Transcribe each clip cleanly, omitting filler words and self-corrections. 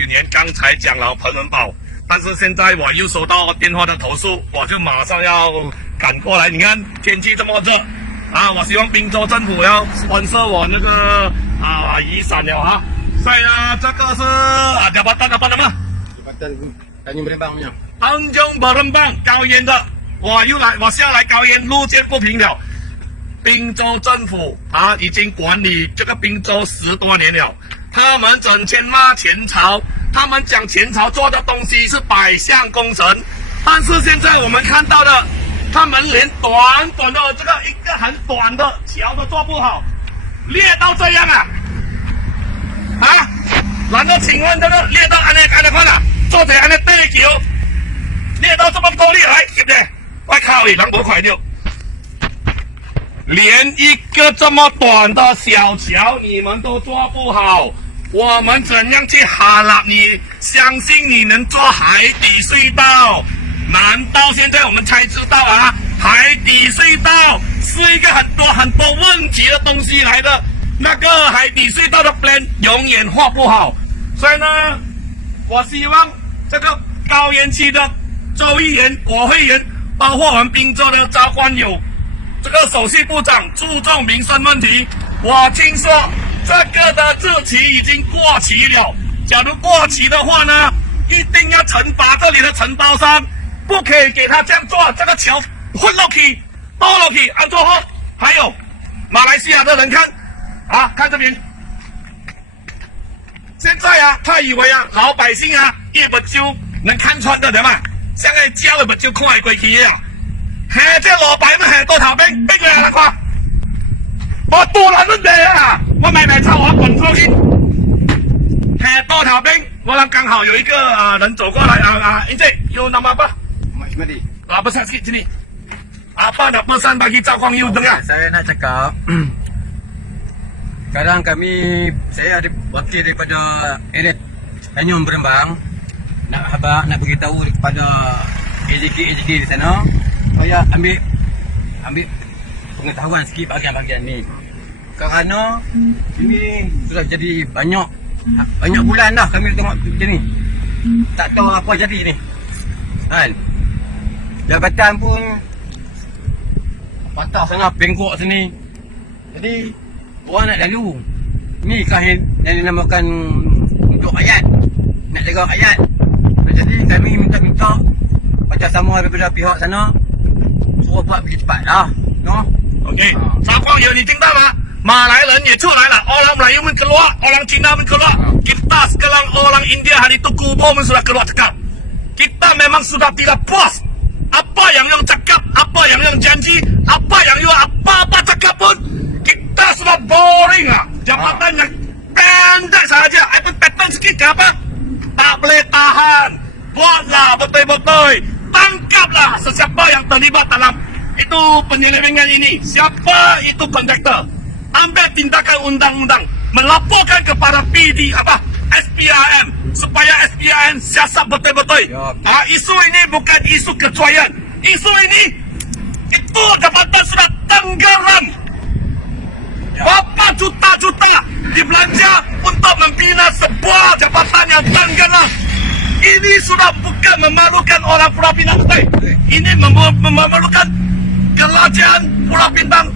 2019年刚才讲了彭文宝，但是现在我又收到电话的投诉，我就马上要赶过来。你看天气这么热啊，我希望滨州政府要sponsor我那个雨伞了哈。所以呢，这个是jabatan apa nama？ Jabatan Tanjung Berembang punya。Tanjung Berembang 高烟的，我下来高烟，路见不平了。滨州政府已经管理这个滨州10多年了，他们整天骂前朝，他们讲前朝做的东西是百项工程，但是现在我们看到的，他们连短短的这个一个很短的桥都做不好，裂到这样难道请问这个裂到安尼看啦，做者安尼对桥，裂到这么多裂来，对不对？我靠，人不快掉。连一个这么短的小桥你们都做不好，我们怎样去哈拉你相信你能做海底隧道？难道现在我们才知道海底隧道是一个很多问题的东西来的？那个海底隧道的 plan 永远画不好，所以呢，我希望这个高原区的州议员、国会议员，包括我们滨州的召官友。这个首席部长注重民生问题，我听说这个的日期已经过期了。假如过期的话呢，一定要惩罚这里的承包商，不可以给他这样做。这个桥混落去、多落去，安做后，还有马来西亚的人看看这边，现在他以为老百姓一目就能看穿的，对嘛？现在叫一目就看会过去啊！这老板们多头兵，逼佢来看，我多人都地我买抄我滚出去。多头兵，我刚好有一个人走过来Encik, you nama apa? Mahmudi. Besar sikit sini. Apa nak pesan bagi Cawang you dengar? Saya nak cakap, sekarang saya ada wakil daripada area Tanjung Berembang, nak beritahu kepada AJK di sana, supaya ambil pengetahuan sikit bahagian-bahagian ni. Kerana ini sudah jadi banyak bulan dah kami tengok macam ni. Tak tahu apa jadi ni. Kan? Jabatan pun patah sangat, bengkok sini. Jadi orang nak lalu. Ni kah yang dinamakan untuk rakyat. Nak jaga rakyat. Jadi kami minta kerjasama daripada pihak sana, suruh buat lebih cepat lah. No? OK， 沙光友你听到吗？马来人也出来了 ，orang Melayu pun keluar, orang Cina pun keluar. Kita sekarang orang India hari itu Kubo pun sudah keluar cakap. Kita memang sudah tidak puas. Apa yang cakap, apa yang janji, apa yang apa cakap pun kita sudah boring Jabatan yang pendek saja. Apa pattern sikit ke apa? Tak boleh tahan. Buatlah betul-betul. Tangkaplah sesiapa yang terlibat dalam itu penyelewengan ini. Siapa itu kontraktor? Ambil tindakan undang-undang, melaporkan kepada SPRM supaya SPRM siasat betul-betul. Isu ini bukan isu kecuaian. Isu ini itu jabatan sudah tenggelam. Berapa juta-juta dibelanja untuk membina sebuah jabatan yang tenggelam. Ini sudah bukan memalukan orang Pulau Pinang. Ini memalukan kerajaan Pulau Pinang.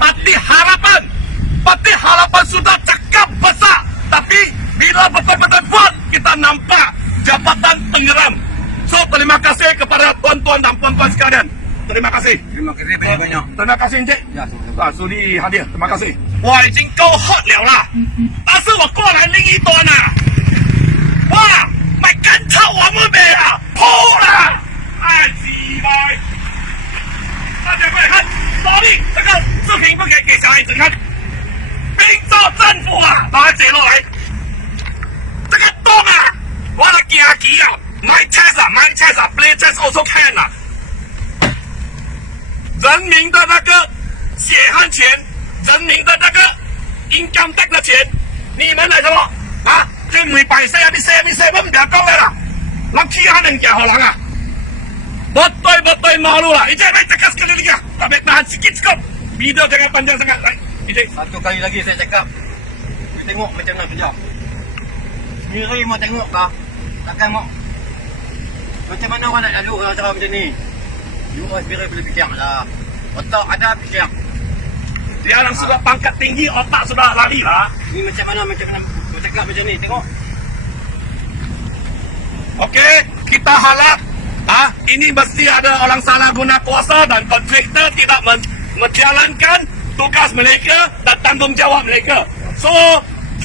Parti Harapan. Parti Harapan sudah cakap besar. Tapi bila betul-betul buat, kita nampak jabatan tenggelam. So, terima kasih kepada tuan-tuan dan puan-puan sekalian. Terima kasih. Terima kasih banyak-banyak. Terima kasih Encik. Ya, sama-sama. Sudi hadir. Terima kasih. 我已经够 hot 了啦，但是我过来另一端哇，买干炒我们没破了，鸡掰！大家快看，锁定这个视频不可以给小孩子看。滨州政府把它截落来，这个洞我都惊奇my test play test also can 人民的那个血汗钱，人民的那个 income tax 的钱，你们来什么你每摆你射乜唔掉讲啦，人欺下人家好人betul malu lah. Ijaz, cakap sekali lagi tak baik tahan sikit cukup. Video jangan panjang sangat. Ijaz. Satu kali lagi saya cakap. Kita tengok macam mana kerja. Sendiri mau tengok kah? Takkan mau. Macam mana orang nak lalu kalau cara macam ni? You sendiri boleh fikir lah. Otak ada fikir. Dia orang sudah pangkat tinggi, otak sudah lari lah. Ni macam mana bercakap macam ni? Tengok. Okey, kita harap ini mesti ada orang salah guna kuasa dan kontraktor tidak menjalankan tugas mereka dan tanggungjawab mereka. So,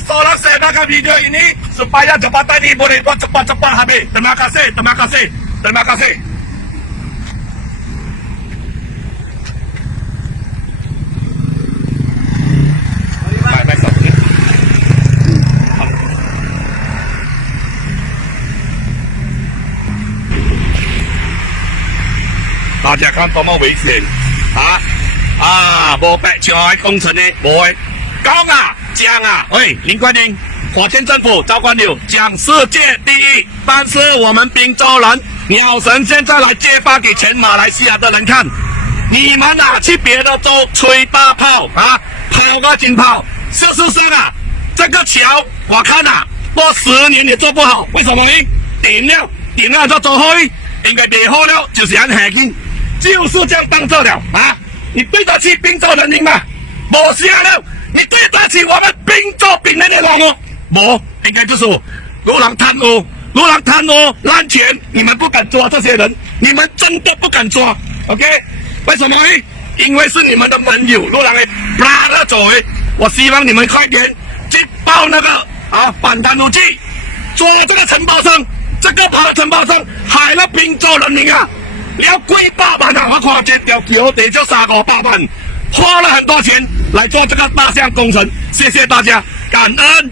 tolong sebarkan video ini supaya jabatan ini boleh buat cepat-cepat habis. Terima kasih, terima kasih, terima kasih. Baik, satu menit. 大家看多么危险无白像爱工程的，无的讲讲喂，林冠英，华天政府赵冠柳讲世界第一，但是我们滨州人鸟神现在来揭发给全马来西亚的人看，你们去别的州吹大炮跑个警跑，事实上这个桥我看多10年也做不好，为什么？顶了就做好，应该别好了，就是按下去。就是这样当做了你对得起滨州人民吗？没事了，你对得起我们滨州兵人的人吗？没，应该就是路人贪污，滥权，你们不敢抓这些人，你们真的不敢抓 ，OK？ 为什么？因为是你们的盟友，路人的拉了走我希望你们快点去报那个反贪污局，抓了这个承包商，这个承包商害了滨州人民要贵8万我看这条桥得就3个8万，花了很多钱来做这个大项工程，谢谢大家，感恩。